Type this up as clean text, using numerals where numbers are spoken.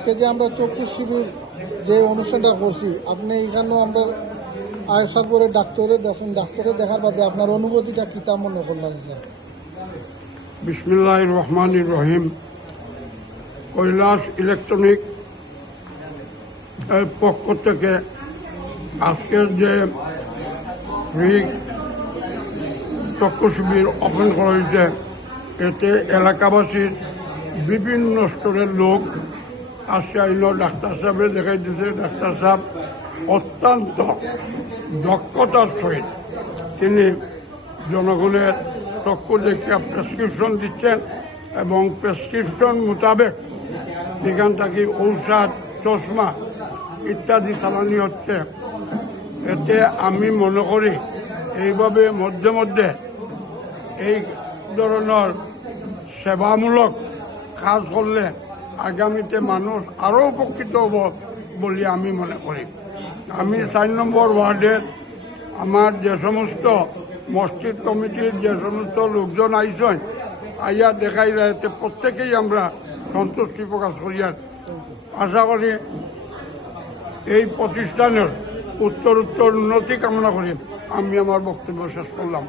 আজকে যে আমরা চক্ষু শিবির যে অনুষ্ঠানটা করছি, আপনি এখানেও আমরা আসার পরে ডাক্তারে দেখার বাদে আপনার অনুভূতিটা কি তা মনে করলেন স্যার? বিসমিল্লাহির রহমানির রহিম। কৈলাস ইলেকট্রনিক এর পক্ষ থেকে আজকের যে ফ্রি চক্ষু শিবির ওপেন করা হয়েছে, এতে এলাকাবাসীর বিভিন্ন স্তরের লোক আসছে আইল। ডাক্তার সাহেবের দেখাই দিয়েছে। ডাক্তার সাহেব অত্যন্ত দক্ষতার সহিত তিনি জনগণের চক্ষু দেখিয়া প্রেসক্রিপশন দিচ্ছেন এবং প্রেসক্রিপশন মোতাবেক এখান থেকে ঔষধ, চশমা ইত্যাদি চালানি হচ্ছে। এতে আমি মনে করি এইভাবে মধ্যে মধ্যে এই ধরনের সেবামূলক কাজ করলে আগামীতে মানুষ আরও উপকৃত হব বলে আমি মনে করি। আমি 4 নম্বর ওয়ার্ডের আমার যে সমস্ত মসজিদ কমিটির যে সমস্ত লোকজন আইসেন, আইয়া দেখাই রাখতে প্রত্যেকেই আমরা সন্তুষ্টি প্রকাশ করি। আর আশা করি এই প্রতিষ্ঠানের উত্তর উন্নতি কামনা করি আমি আমার বক্তব্য শেষ করলাম।